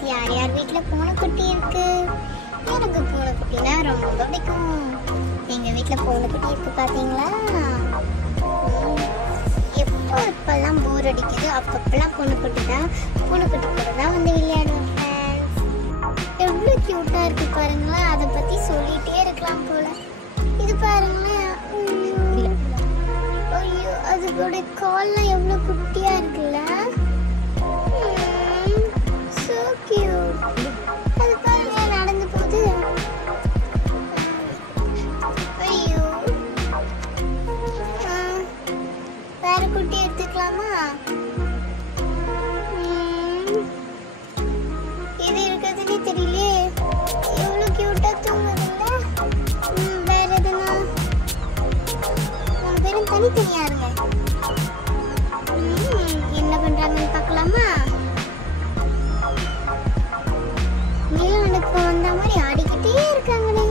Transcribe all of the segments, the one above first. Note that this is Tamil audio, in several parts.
ஃப்ரெண்ட்ஸ், யார் யார் வீட்டில் பூனைக்குட்டி இருக்கு? எனக்கு பூனைக்குட்டினா ரொம்ப பிடிக்கும். எங்கள் வீட்டில் பூனைக்குட்டி இருக்கு பார்த்தீங்களா? எப்பெல்லாம் போர் அடிக்குது அப்பப்பெல்லாம் பூனைக்குட்டி கூட தான் வந்து விளையாடுவேன் ஃப்ரெண்ட்ஸ். எவ்வளோ க்யூட்டாக இருக்கு பாருங்களேன். அதை பற்றி சொல்லிகிட்டே இருக்கலாம் போல. இது பாருங்களேன். ஐயோ, அதுக்கூட கால்லாம் எவ்வளோ குட்டியாக இருக்குல்ல. So cute. அது பாருங்க நடந்து போகுது. ஐயோ, வேற குட்டி எடுத்துக்கலாமா? இது இருக்கிறதுலே தெரியலையே. எவ்வளோ கியூட்டா தூங்குதுல்ல. வேற எதுனா பேரும் தனித்தனியா இருங்க. என்ன பண்றாங்கன்னு பார்க்கலாமா? நிலநடுக்கம் வந்த மாதிரி ஆடிக்கிட்டே இருக்காங்களே.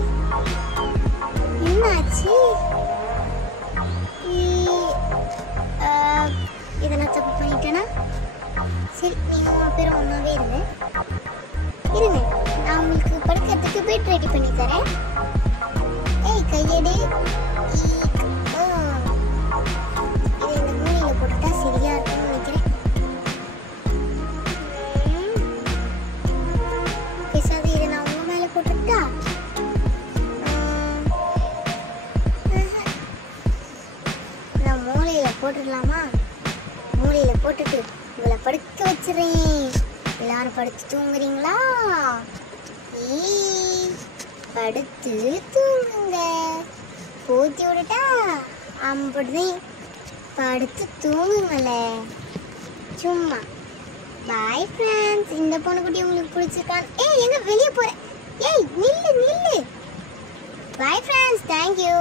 என்னாச்சு? இதை நான் தப்பு பண்ணிட்டேனா? சரி, நீங்க 3 பேரும் ஒன்னாவே இருங்க. நான் உங்களுக்கு படுக்கிறதுக்கு பெட் ரெடி பண்ணி தரேன். ஏய், கையெடு. இது இந்த மூலையில போட்டுட்டா சரியா இருக்கும்னு நினைக்கிறேன். பேசாத, இதை நான் உங்க மேல போட்டுட்டா? நான் மூலையில போட்டுடலாமா? மூலையில போட்டுட்டு உங்களை படுக்க வச்சிடறேன். எல்லாரும் படுத்து தூங்குறீங்களா? படுத்து தூங்குங்க. போத்தி விடட்டா? அப்படிதான், படுத்து தூங்குங்களே சும்மா. Bye friends. இந்த பொண்ணுக்குட்டி உங்களுக்கு பிடிச்சிருக்கான்? ஏய், எங்க வெளியே போறேன்? ஏய், நில்லு. Bye friends. தேங்க்யூ.